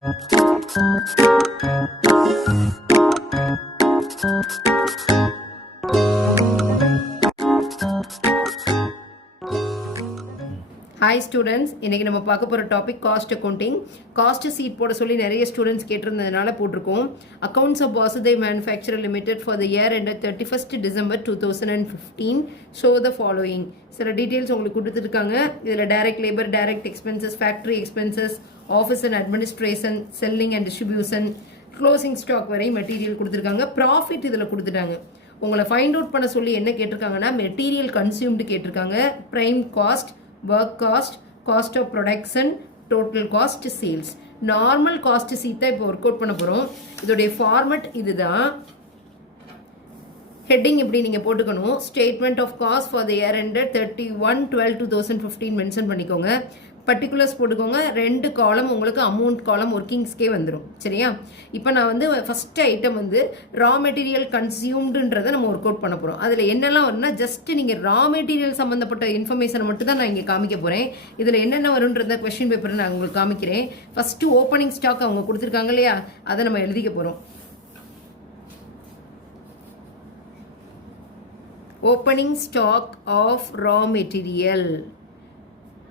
Hi students, இன்றைக்கி நம்ம பார்க்க போகிற topic cost accounting. Cost sheet போட சொல்லி நிறைய ஸ்டூடெண்ட்ஸ் கேட்டிருந்ததுனால போட்டிருக்கோம். Accounts of Vasudev manufacturer limited for the year ended 31st December 2015 show the following. சில டீட்டெயில்ஸ் உங்களுக்கு கொடுத்துருக்காங்க. இதில் direct labour, direct expenses, factory expenses, office and administration, selling and distribution, closing stock வரை மெட்டீரியல் கொடுத்துருக்காங்க. ப்ராஃபிட் இதில் கொடுத்துட்டாங்க. உங்களை ஃபைண்ட் அவுட் பண்ண சொல்லி என்ன கேட்டிருக்காங்கன்னா, மெட்டீரியல் கன்சியூம்டு கேட்டிருக்காங்க, prime cost, work cost, cost of production, total cost, sales. Normal cost sheet தான் இப்போ ஒர்க் அவுட் பண்ண போகிறோம். இதோடைய ஃபார்மட் இதுதான். ஹெட்டிங் இப்படி நீங்கள் போட்டுக்கணும். Statement of cost for the year ended 31/12/2015 mention பண்ணிக்கோங்க. பர்டிகுலர்ஸ் போட்டுக்கோங்க. 2 காலம் உங்களுக்கு அமௌண்ட் காலம் ஒர்க்கிங்ஸ்க்கே வந்துடும். சரியா? இப்போ நான் வந்து ஃபர்ஸ்ட் ஐட்டம் வந்து ரா மெட்டீரியல் கன்சியூம்டுன்றதை நம்ம ஒர்க் அவுட் பண்ண போகிறோம். அதில் என்னெல்லாம் வரும்னா, ஜஸ்ட் நீங்கள் ரா மெட்டீரியல் சம்மந்தப்பட்ட இன்ஃபர்மேஷனை மட்டும் தான் நான் இங்கே காமிக்க போகிறேன். இதில் என்னென்ன வரும்ன்றத கொஸ்டின் பேப்பர் நான் உங்களுக்கு காமிக்கிறேன். ஃபஸ்ட்டு ஓப்பனிங் ஸ்டாக் அவங்க கொடுத்துருக்காங்க இல்லையா, அதை நம்ம எழுதிக்க போகிறோம். Opening stock of raw material.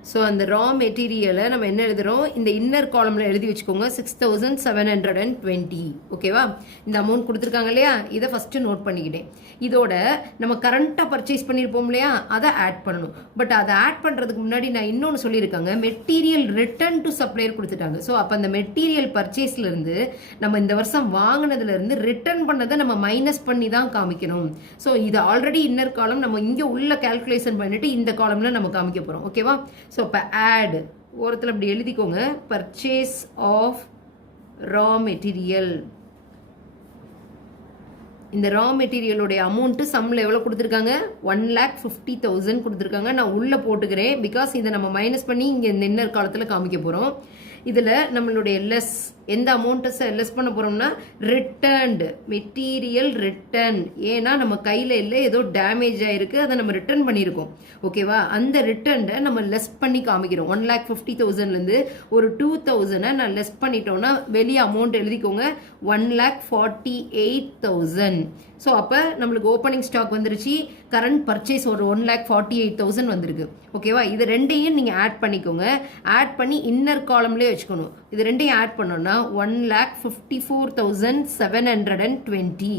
So அந்த ரா மெட்டீரியலை நம்ம என்ன எழுதுகிறோம், இந்த இன்னர் காலமில் எழுதி வச்சுக்கோங்க. 6720. ஓகேவா? இந்த அமௌண்ட் கொடுத்துருக்காங்க இல்லையா, இதை ஃபஸ்ட்டு நோட் பண்ணிக்கிட்டேன். இதோட நம்ம கரண்ட்டாக பர்ச்சேஸ் பண்ணியிருப்போம் இல்லையா, அதை ஆட் பண்ணணும். பட் அதை ஆட் பண்ணுறதுக்கு முன்னாடி நான் இன்னொன்று சொல்லியிருக்காங்க, மெட்டீரியல் ரிட்டர்ன் டு சப்ளையர் கொடுத்துட்டாங்க. ஸோ அப்போ அந்த மெட்டீரியல் பர்ச்சேஸ்லேருந்து நம்ம இந்த வருஷம் வாங்கினதுலேருந்து ரிட்டர்ன் பண்ணதை நம்ம மைனஸ் பண்ணி தான் காமிக்கணும். ஸோ இது ஆல்ரெடி இன்னர் காலம் நம்ம இங்கே உள்ள கேல்குலேஷன் பண்ணிட்டு இந்த காலமில் நம்ம காமிக்க போகிறோம். ஓகேவா? ஸோ இப்போ ஆட் ஓரத்தில் அப்படி எழுதிக்கோங்க, பர்ச்சேஸ் ஆஃப் ரா மெட்டீரியல். இந்த ரா மெட்டீரியலுடைய அமௌண்ட்டு சம்மில் எவ்வளோ கொடுத்துருக்காங்க, 1,50,000 கொடுத்துருக்காங்க. நான் உள்ளே போட்டுக்கிறேன், பிகாஸ் இதை நம்ம மைனஸ் பண்ணி இங்கே இந்த இன்னர் காலத்தில் காமிக்க போகிறோம். இதில் நம்மளுடைய லெஸ் எந்த அமௌண்ட்டை லெஸ் பண்ண போகிறோம்னா, ரிட்டர்ன்டு மெட்டீரியல் ரிட்டர்ன். ஏன்னா நம்ம கையில் இல்லை, ஏதோ டேமேஜ் ஆகிருக்கு, அதை நம்ம ரிட்டர்ன் பண்ணியிருக்கோம். ஓகேவா? அந்த ரிட்டர்னை நம்ம லெஸ் பண்ணி காமிக்கிறோம். 1,50,000லேருந்து ஒரு 2,000 நான் லெஸ் பண்ணிட்டோம்னா வெளியே அமௌண்ட் எழுதிக்கோங்க, 1,48,000. ஸோ அப்போ நம்மளுக்கு ஓப்பனிங் ஸ்டாக் வந்துருச்சு. கரண்ட் பர்ச்சேஸ் ஒரு 1,48,000 வந்திருக்கு. ஓகேவா? இது ரெண்டையும் நீங்கள் ஆட் பண்ணிக்கோங்க. ஆட் பண்ணி இன்னர் காலம்லேயே வச்சுக்கணும். இது ரெண்டையும் ஆட் பண்ணோன்னா 1,54,720.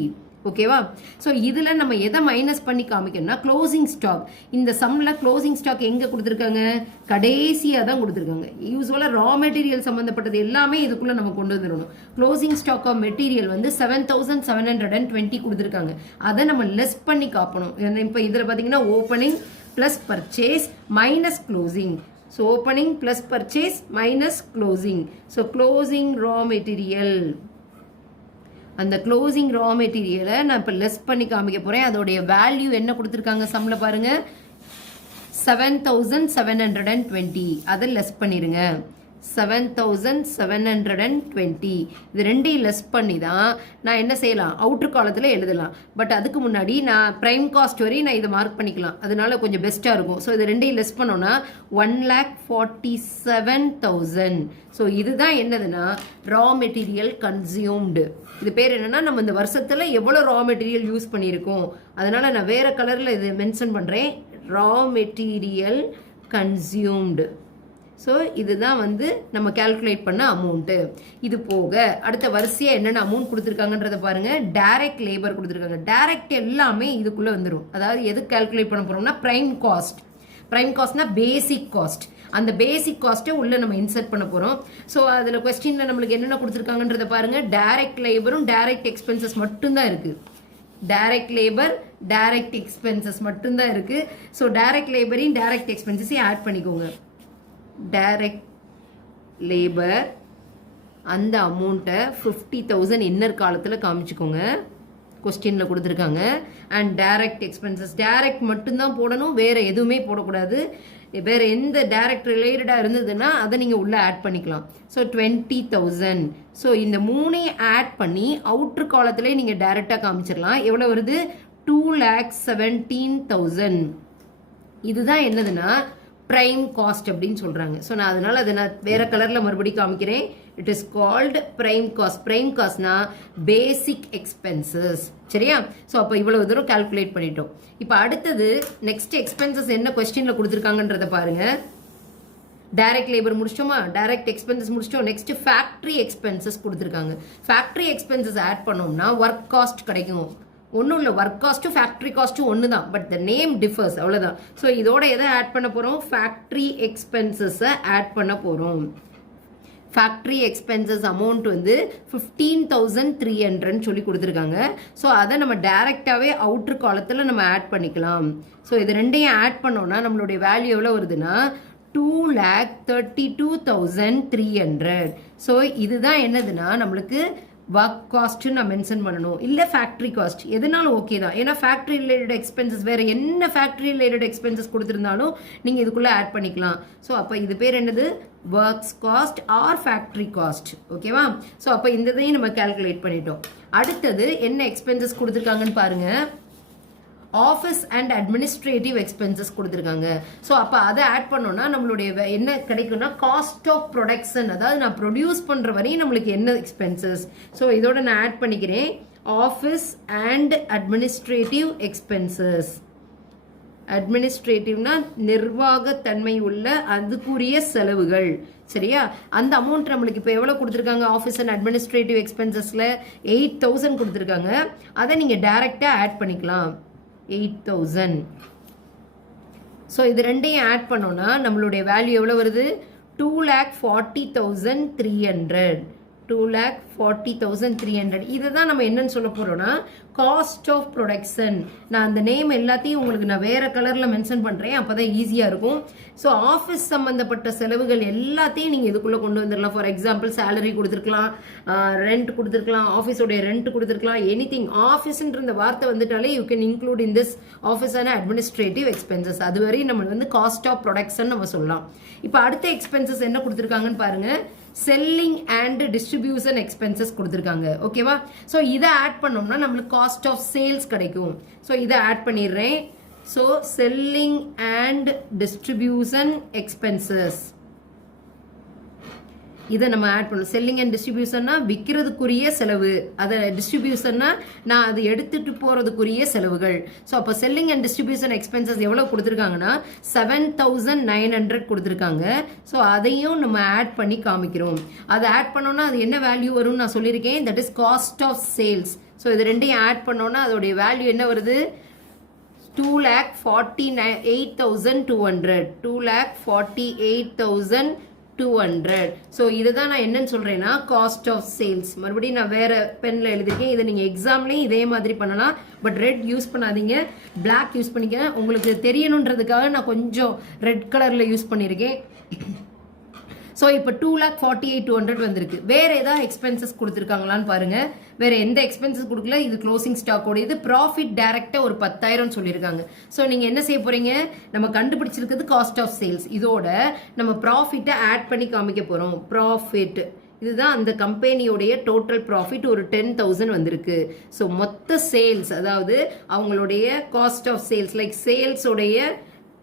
ஓகேவா? ஸோ இதில் நம்ம எதை மைனஸ் பண்ணி காமிக்கணும்னா, க்ளோசிங் ஸ்டாக். இந்த சம்மில் க்ளோசிங் ஸ்டாக் எங்கே கொடுத்துருக்காங்க, கடைசியாக தான் கொடுத்துருக்காங்க. யூஸ்வலாக ரா மெட்டீரியல் சம்மந்தப்பட்டது எல்லாமே இதுக்குள்ளே நம்ம கொண்டு வந்துடணும். க்ளோசிங் ஸ்டாக் ஆஃப் மெட்டீரியல் வந்து 7,720 கொடுத்துருக்காங்க. அதை நம்ம லெஸ் பண்ணி காப்பணும். இப்போ இதில் பார்த்தீங்கன்னா opening plus purchase minus closing. So opening plus purchase minus closing. So closing raw material, அந்த க்ளோசிங் ரா மெட்டீரியலை நான் இப்போ லெஸ் பண்ணி காமிக்க போகிறேன். அதோடைய வேல்யூ என்ன கொடுத்துருக்காங்க சம்மில் பாருங்கள், 7,720. அதை லெஸ் பண்ணிடுங்க. 7,720. இது ரெண்டையும் லெஸ் பண்ணி தான் நான் என்ன செய்யலாம், அவுட்ரு காலத்தில் எழுதலாம். பட் அதுக்கு முன்னாடி நான் ப்ரைம் காஸ்ட் வரையும் நான் இதை மார்க் பண்ணிக்கலாம். அதனால கொஞ்சம் பெஸ்ட்டாக இருக்கும். ஸோ இது ரெண்டையும் லெஸ் பண்ணோன்னா 1,47,000. ஸோ இதுதான் என்னதுன்னா ரா மெட்டீரியல் கன்சியூம்டு. இது பேர் என்னன்னா, நம்ம இந்த வருஷத்தில் எவ்வளோ ரா மெட்டீரியல் யூஸ் பண்ணியிருக்கோம். அதனால நான் வேறு கலரில் இது மென்ஷன் பண்ணுறேன், ரா மெட்டீரியல் கன்சியூம்டு. ஸோ இதுதான் வந்து நம்ம கேல்குலேட் பண்ண அமௌண்ட்டு. இது போக அடுத்த வரிசையாக என்னென்ன அமௌண்ட் கொடுத்துருக்காங்கன்றதை பாருங்கள். டைரக்ட் லேபர் கொடுத்துருக்காங்க. டைரக்ட் எல்லாமே இதுக்குள்ளே வந்துடும். அதாவது எது கேல்குலேட் பண்ண போகிறோம்னா, ப்ரைம் காஸ்ட். ப்ரைம் காஸ்ட்னா பேசிக் காஸ்ட். அந்த பேசிக் காஸ்ட்டை உள்ளே நம்ம இன்சர்ட் பண்ண போகிறோம். ஸோ அதில் கொஸ்டினில் நம்மளுக்கு என்னென்ன கொடுத்துருக்காங்கன்றதை பாருங்கள். டைரக்ட் லேபரும் டைரக்ட் எக்ஸ்பென்சஸ் மட்டும்தான் இருக்குது. டைரக்ட் லேபர், டைரக்ட் எக்ஸ்பென்சஸ் மட்டும்தான் இருக்குது. ஸோ டைரக்ட் லேபரையும் டைரக்ட் எக்ஸ்பென்சஸையும் ஆட் பண்ணிக்கோங்க. டைரக்ட் லேபர் அந்த அமௌண்ட்டை 50,000 இன்னர் காலத்தில் காமிச்சுக்கோங்க. கொஸ்டினில் கொடுத்துருக்காங்க. அண்ட் டைரக்ட் எக்ஸ்பென்சஸ், டைரக்ட் மட்டும்தான் போடணும், வேறு எதுவுமே போடக்கூடாது. வேறு எந்த டைரக்ட் ரிலேட்டடாக இருந்ததுன்னா அதை நீங்கள் உள்ளே ஆட் பண்ணிக்கலாம். ஸோ 20,000. ஸோ இந்த மூணையும் ஆட் பண்ணி அவுட்ரு காலத்திலே நீங்கள் டைரெக்டாக காமிச்சிடலாம். எவ்வளோ வருது, 2,17,000. இதுதான் என்னதுன்னா ப்ரைம் காஸ்ட் அப்படின்னு சொல்கிறாங்க. ஸோ நான் அதனால் அதை நான் வேறு கலரில் மறுபடியும் காமிக்கிறேன். It is called prime cost. Prime காஸ்ட்னா பேசிக் எக்ஸ்பென்சஸ். சரியா? ஸோ அப்போ இவ்வளவு தூரம் கால்குலேட் பண்ணிட்டோம். இப்போ அடுத்தது நெக்ஸ்ட் எக்ஸ்பென்சஸ் என்ன கொஸ்டின்ல கொடுத்துருக்காங்கன்றத பாருங்க. டைரக்ட் லேபர் முடிச்சிட்டோமா, டைரக்ட் எக்ஸ்பென்சஸ் முடிச்சிட்டோம். நெக்ஸ்ட் ஃபேக்டரி எக்ஸ்பென்சஸ் கொடுத்துருக்காங்க. ஃபேக்டரி எக்ஸ்பென்சஸ் ஆட் பண்ணோம்னா ஒர்க் காஸ்ட் கிடைக்கும். ஒன்றும் இல்லை, ஒர்க் காஸ்ட்டும் ஃபேக்ட்ரி காஸ்ட்டும் ஒன்று தான், பட் த நேம் டிஃபர்ஸ், அவ்வளோதான். ஸோ இதோட எதை ஆட் பண்ண போகிறோம்? ஃபேக்ட்ரி எக்ஸ்பென்சஸை ஆட் பண்ண போகிறோம். ஃபேக்ட்ரி எக்ஸ்பென்சஸ் அமௌண்ட் வந்து 15,300 சொல்லி கொடுத்துருக்காங்க. ஸோ அதை நம்ம டைரெக்டாகவே அவுட்ரு காலத்தில் நம்ம ஆட் பண்ணிக்கலாம். ஸோ இது ரெண்டையும் ஆட் பண்ணோன்னா நம்மளுடைய வேல்யூ எவ்வளோ வருதுன்னா 2,32,300. ஸோ இதுதான் என்னதுன்னா நம்மளுக்கு ஒர்க் காஸ்ட்டு நான் மென்ஷன் பண்ணணும், இல்லை ஃபேக்ட்ரி காஸ்ட் எதுனாலும் ஓகே தான். ஏன்னா ஃபேக்ட்ரி ரிலேட்டட் எக்ஸ்பென்சஸ் வேறு என்ன ஃபேக்ட்ரி ரிலேட்டட் எக்ஸ்பென்சஸ் கொடுத்துருந்தாலும் நீங்கள் இதுக்குள்ளே ஆட் பண்ணிக்கலாம். ஸோ அப்போ இது பேர் என்னது? Works cost or factory cost. ஓகேவா? ஸோ அப்போ இந்த இதையும் நம்ம கால்குலேட் பண்ணிட்டோம். அடுத்தது என்ன எக்ஸ்பென்சஸ் கொடுத்துருக்காங்கன்னு பாருங்கள். ஆஃபீஸ் அண்ட் அட்மினிஸ்ட்ரேட்டிவ் எக்ஸ்பென்சஸ் கொடுத்துருக்காங்க. ஸோ அப்போ அதை ஆட் பண்ணோன்னா நம்மளுடைய என்ன கிடைக்கும்னா காஸ்ட் ஆஃப் ப்ரொடக்ஷன், அதாவது நான் ப்ரொடியூஸ் பண்ணுற வரையும் நம்மளுக்கு என்ன எக்ஸ்பென்சஸ். ஸோ இதோட நான் ஆட் பண்ணிக்கிறேன் ஆஃபீஸ் அண்ட் அட்மினிஸ்ட்ரேட்டிவ் எக்ஸ்பென்சஸ். அட்மினிஸ்ட்ரேட்டிவ்னா நிர்வாகத்தன்மை உள்ள அதுக்குரிய செலவுகள். சரியா? அந்த அமௌண்ட் நம்மளுக்கு இப்போ எவ்வளோ கொடுத்துருக்காங்க? ஆஃபீஸ் அண்ட் அட்மினிஸ்ட்ரேட்டிவ் எக்ஸ்பென்சஸில் 8,000 கொடுத்துருக்காங்க. அதை நீங்கள் டைரெக்டாக ஆட் பண்ணிக்கலாம், 8,000. ஸோ இது ரெண்டையும் ஆட் பண்ணோன்னா நம்மளுடைய வேல்யூ எவ்வளோ வருது? 2,40,300. 2,40,300. இதை தான் நம்ம என்னன்னு சொல்ல போகிறோம்னா காஸ்ட் ஆஃப் ப்ரொடக்ஷன். நான் அந்த நேம் எல்லாத்தையும் உங்களுக்கு நான் வேறு கலரில் மென்ஷன் பண்ணுறேன், அப்போ தான் ஈஸியாக இருக்கும். ஸோ ஆஃபீஸ் சம்மந்தப்பட்ட செலவுகள் எல்லாத்தையும் நீங்கள் இதுக்குள்ளே கொண்டு வந்துடலாம். ஃபார் எக்ஸாம்பிள் சேலரி கொடுத்துருக்கலாம், ரெண்ட் கொடுத்துருக்கலாம், ஆஃபீஸோடைய ரெண்ட் கொடுத்துருக்கலாம், எனிதிங். ஆஃபீஸ்ன்ற இந்த வார்த்தை வந்துட்டாலே you can include in this office and administrative expenses. அது வரையும் நம்ம வந்து காஸ்ட் ஆஃப் ப்ரொடக்ஷன் நம்ம சொல்லலாம். இப்போ அடுத்த எக்ஸ்பென்சஸ் என்ன கொடுத்துருக்காங்கன்னு பாருங்கள். செல்லிங் அண்ட் டிஸ்ட்ரிபியூஷன் எக்ஸ்பென்சஸ் கொடுத்துருக்காங்க. ஓகேவா? ஸோ இதை ஆட் பண்ணோம்னா நம்மளுக்கு காஸ்ட் ஆஃப் சேல்ஸ் கிடைக்கும். ஸோ இதை ஆட் பண்ணிடுறேன். So selling and distribution expenses இதை நம்ம ஆட் பண்ணணும். செல்லிங் அண்ட் டிஸ்ட்ரிபியூஷன்னா விற்கிறதுக்குரிய செலவு, அதை டிஸ்ட்ரிபியூஷன்னா நான் அது எடுத்துட்டு போகிறதுக்குரிய செலவுகள். ஸோ அப்போ செல்லிங் அண்ட் டிஸ்ட்ரிபியூஷன் எக்ஸ்பென்சஸ் எவ்வளோ கொடுத்துருக்காங்கன்னா 7,900 கொடுத்துருக்காங்க. ஸோ அதையும் நம்ம ஆட் பண்ணி காமிக்கிறோம். அதை ஆட் பண்ணோன்னா அது என்ன வேல்யூ வரும்னு நான் சொல்லியிருக்கேன், that is cost of sales. So இது ரெண்டையும் ஆட் பண்ணோன்னா அதோடைய வேல்யூ என்ன வருது? 2,48,200. 2,48,200. ஸோ இதுதான் நான் என்னன்னு சொல்றேன்னா காஸ்ட் ஆஃப் சேல்ஸ். மறுபடியும் நான் வேற பென்ல எழுதிருக்கேன். இதை நீங்க எக்ஸாம்லயும் இதே மாதிரி பண்ணலாம், பட் ரெட் யூஸ் பண்ணாதீங்க, பிளாக் யூஸ் பண்ணிக்க. உங்களுக்கு தெரியணுன்றதுக்காக நான் கொஞ்சம் ரெட் கலர்ல யூஸ் பண்ணியிருக்கேன். ஸோ இப்போ 2,48,200 வந்திருக்கு. வேற ஏதாவது எக்ஸ்பென்சஸ் கொடுத்துருக்காங்களான்னு பாருங்க. வேற எந்த எக்ஸ்பென்சஸ் கொடுக்கல. இது க்ளோசிங் ஸ்டாக்கோட இது. ப்ராஃபிட் டைரக்டா ஒரு 10,000 சொல்லியிருக்காங்க. ஸோ நீங்க என்ன செய்ய போறீங்க? நம்ம கண்டுபிடிச்சிருக்கிறது காஸ்ட் ஆஃப் சேல்ஸ். இதோட நம்ம ப்ராஃபிட்டை ஆட் பண்ணி காமிக்க போறோம். ப்ராஃபிட் இதுதான் அந்த கம்பெனியோடைய டோட்டல் ப்ராஃபிட் ஒரு 10,000 வந்திருக்கு. ஸோ மொத்த சேல்ஸ், அதாவது அவங்களுடைய காஸ்ட் ஆஃப் சேல்ஸ் லைக் சேல்ஸோடைய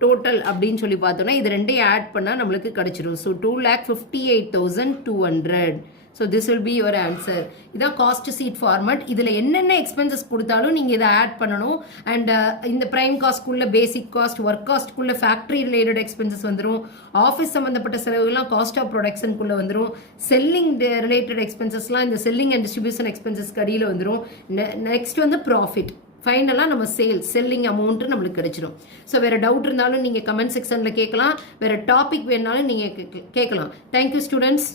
டோட்டல் அப்படின்னு சொல்லி பார்த்தோம்னா இது ரெண்டையும் ஆட் பண்ணால் நம்மளுக்கு கிடைச்சிடும். So 2,58,200. So this will be your answer. இதான் காஸ்ட் சீட் ஃபார்மட். இதில் என்னென்ன எக்ஸ்பென்சஸ் கொடுத்தாலும் நீங்கள் இதை ஆட் பண்ணணும். அண்ட் இந்த பிரைம் காஸ்ட்குள்ள பேசிக் காஸ்ட், ஒர்க் காஸ்ட்குள்ள ஃபேக்ட்ரி ரிலேட்டட் எக்ஸ்பென்சஸ் வந்துடும். ஆஃபீஸ் சம்மந்தப்பட்ட செலவுகள்லாம் காஸ்ட் ஆஃப் ப்ரொடக்ஷனுக்குள்ளே வந்துடும். செல்லிங் ரிலேட்டட் எக்ஸ்பென்சஸ்லாம் இந்த செல்லிங் அண்ட் டிஸ்ட்ரிபியூஷன் எக்ஸ்பென்சஸ் கடியில் வந்துடும். நெக்ஸ்ட் வந்து ப்ராஃபிட், ஃபைனலாக நம்ம செல்லிங் அமௌண்ட்டு நம்மளுக்கு கிடைச்சிடும். ஸோ வேறு டவுட் இருந்தாலும் நீங்கள் கமெண்ட் செக்ஷனில் கேட்கலாம். வேறு டாபிக் வேணாலும் நீங்கள் கேட்கலாம். Thank you students.